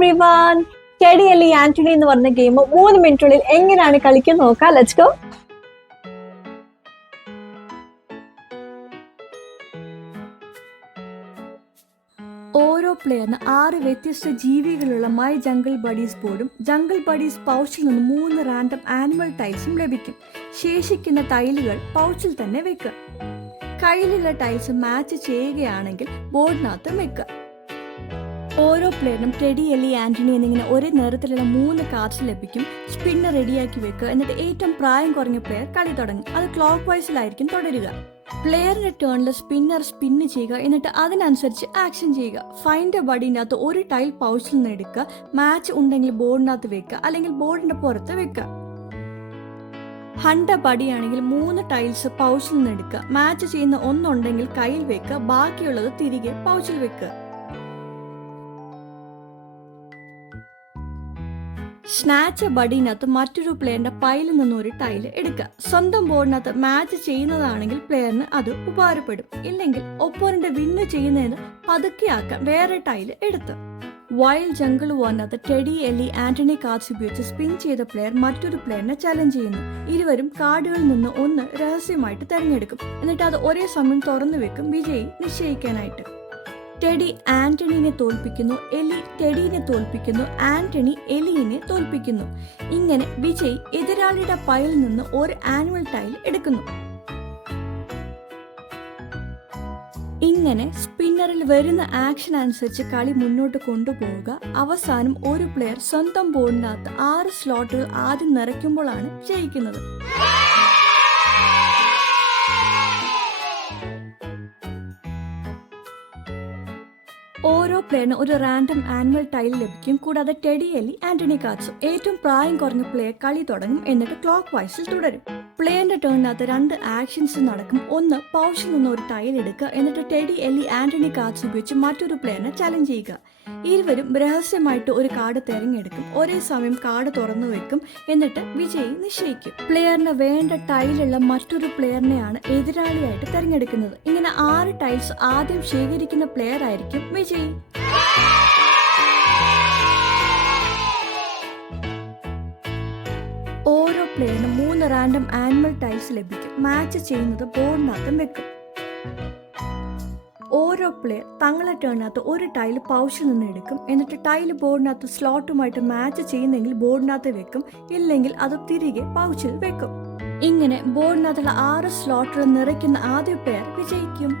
Everyone, teddy Antony എന്ന് പറഞ്ഞ game 3 മിനിറ്റുള്ളിൽ എങ്ങനെയാണ് കളിക്കുന്നത് നോക്കാം. Let's go. ഓരോ പ്ലെയറിന് 6 വ്യത്യസ്ത ജീവികളുള്ള മൈ ജംഗിൾ ബഡീസ് ബോർഡും ജംഗിൾ ബഡീസ് പൗച്ചിൽ നിന്ന് 3 റാൻഡം ആനിമൽ ടൈൽസും ലഭിക്കും. ശേഷിക്കുന്ന ടൈലുകൾ പൗച്ചിൽ തന്നെ വെക്കുക. കയ്യിലുള്ള ടൈൽസ് മാച്ച് ചെയ്യുകയാണെങ്കിൽ ബോർഡിനകത്ത് വെക്കുക. ഓരോ പ്ലെയറിനും ടെഡി, എലി, ആന്റണി എന്നിങ്ങനെ ഒരേ നിറത്തിലുള്ള 3 കാർഡ്സ് ലഭിക്കും. സ്പിന്നർ റെഡിയാക്കി വെക്കുക. എന്നിട്ട് ഏറ്റവും പ്രായം കുറഞ്ഞ പ്ലെയർ കളി തുടങ്ങും. അത് ക്ലോക്ക് വൈസിലായിരിക്കും തുടരുക. പ്ലെയറിന്റെ ടേണിൽ സ്പിന്നർ സ്പിന്ന് ചെയ്യുക. എന്നിട്ട് അതിനനുസരിച്ച് ആക്ഷൻ ചെയ്യുക. ഫൈൻഡ് ബഡീൻ്റെ അകത്ത് ഒരു ടൈൽ പൗച്ചിൽ നിന്ന് എടുക്കുക. മാച്ച് ഉണ്ടെങ്കിൽ ബോർഡിനകത്ത് വെക്കുക, അല്ലെങ്കിൽ ബോർഡിന്റെ പുറത്ത് വെക്കുക. ഹണ്ട ബഡിയാണെങ്കിൽ 3 ടൈൽസ് പൗച്ചിൽ നിന്ന് എടുക്കുക. മാച്ച് ചെയ്യുന്ന ഒന്നുണ്ടെങ്കിൽ കയ്യിൽ വെക്കുക. ബാക്കിയുള്ളത് തിരികെ പൗച്ചിൽ വെക്കുക. സ്നാച്ച് ബഡിനകത്ത് മറ്റൊരു പ്ലെയറിന്റെ പൈലിൽ നിന്ന് ഒരു ടൈല് എടുക്കുക. സ്വന്തം ബോർഡിനകത്ത് മാച്ച് ചെയ്യുന്നതാണെങ്കിൽ പ്ലെയറിന് അത് ഉപകാരപ്പെടും. ഇല്ലെങ്കിൽ ഒപ്പോനന്റ് വിന്ന് ചെയ്യുന്നതിന് പതുക്കെയാക്കാൻ വേറെ ടൈല് എടുത്ത്. വൈൽഡ് ജംഗിൾ വാറിനകത്ത് ടെഡി, എലി, ആന്റണി കാർഡ്സ് ഉപയോഗിച്ച് സ്പിൻ ചെയ്ത പ്ലെയർ മറ്റൊരു പ്ലെയറിനെ ചലഞ്ച് ചെയ്യുന്നു. ഇരുവരും കാർഡുകളിൽ നിന്ന് ഒന്ന് രഹസ്യമായിട്ട് തിരഞ്ഞെടുക്കും. എന്നിട്ട് അത് ഒരേ സമയം തുറന്നു വെക്കും, വിജയി നിശ്ചയിക്കാനായിട്ട്. ടെഡി ആന്റണീനെ തോൽപ്പിക്കുന്നു, എലി ടെഡീനെ തോൽപ്പിക്കുന്നു, ആന്റണി എലിയെ തോൽപ്പിക്കുന്നു. ഇങ്ങനെ വിജയ് എതിരാളിയുടെ പൈലിൽ നിന്ന് ഒരു ആനുവൽ ടൈൽ എടുക്കുന്നു. ഇങ്ങനെ സ്പിന്നറിൽ വരുന്ന ആക്ഷൻ അനുസരിച്ച് കളി മുന്നോട്ട് കൊണ്ടുപോവുക. അവസാനം ഒരു പ്ലെയർ സ്വന്തം ബോർഡിനകത്ത് 6 സ്ലോട്ടുകൾ ആദ്യം നിറയ്ക്കുമ്പോഴാണ് ജയിക്കുന്നത്. ഓരോ പ്ലെയറിന് ഒരു റാൻഡം ആനിമൽ ടൈൽ ലഭിക്കും. കൂടാതെ ടെഡി, എലി, ആന്റണി കാർഡ്സും. ഏറ്റവും പ്രായം കുറഞ്ഞ പ്ലെയർ കളി തുടങ്ങും. എന്നിട്ട് ക്ലോക്ക് വൈസിൽ തുടരും. പ്ലെയറിന്റെ ടേണിനകത്ത് 2 ആക്ഷൻസ് നടക്കും. ഒന്ന്, പൗച്ചിൽ നിന്ന് ഒരു ടൈൽ എടുക്കുക. എന്നിട്ട് ടെഡി, എലി, ആന്റണി കാർഡ്സ് ഉപയോഗിച്ച് മറ്റൊരു പ്ലെയറിനെ ചലഞ്ച് ചെയ്യുക. ഇരുവരും രഹസ്യമായിട്ട് ഒരു കാർഡ് തിരഞ്ഞെടുക്കും. ഒരേ സമയം കാർഡ് തുറന്നു വെക്കും. എന്നിട്ട് വിജയി നിശ്ചയിക്കും. പ്ലെയറിന് വേണ്ട ടൈലുള്ള മറ്റൊരു പ്ലെയറിനെയാണ് എതിരാളിയായിട്ട് തിരഞ്ഞെടുക്കുന്നത്. ഇങ്ങനെ 6 ടൈൽസ് ആദ്യം ശേഖരിക്കുന്ന പ്ലെയർ ആയിരിക്കും വിജയി. ഓരോ പ്ലെയറിന് 3 റാൻഡം ആനിമൽ ടൈൽസ് ലഭിക്കും. മാച്ച് ചെയ്യുന്നത് ബോർഡിനകത്തും വെക്കും. ഓരോ പ്ലെയർ തങ്ങളുടെ ടേണിനകത്ത് ഒരു ടൈല് പൗച്ചിൽ നിന്ന് എടുക്കും. എന്നിട്ട് ടൈല് ബോർഡിനകത്ത് സ്ലോട്ടുമായിട്ട് മാച്ച് ചെയ്യുന്നെങ്കിൽ ബോർഡിനകത്ത് വെക്കും. ഇല്ലെങ്കിൽ അത് തിരികെ പൗച്ചിൽ വെക്കും. ഇങ്ങനെ ബോർഡിനകത്തുള്ള 6 സ്ലോട്ടുകൾ നിറയ്ക്കുന്ന ആദ്യ പ്ലെയർ വിജയിക്കും.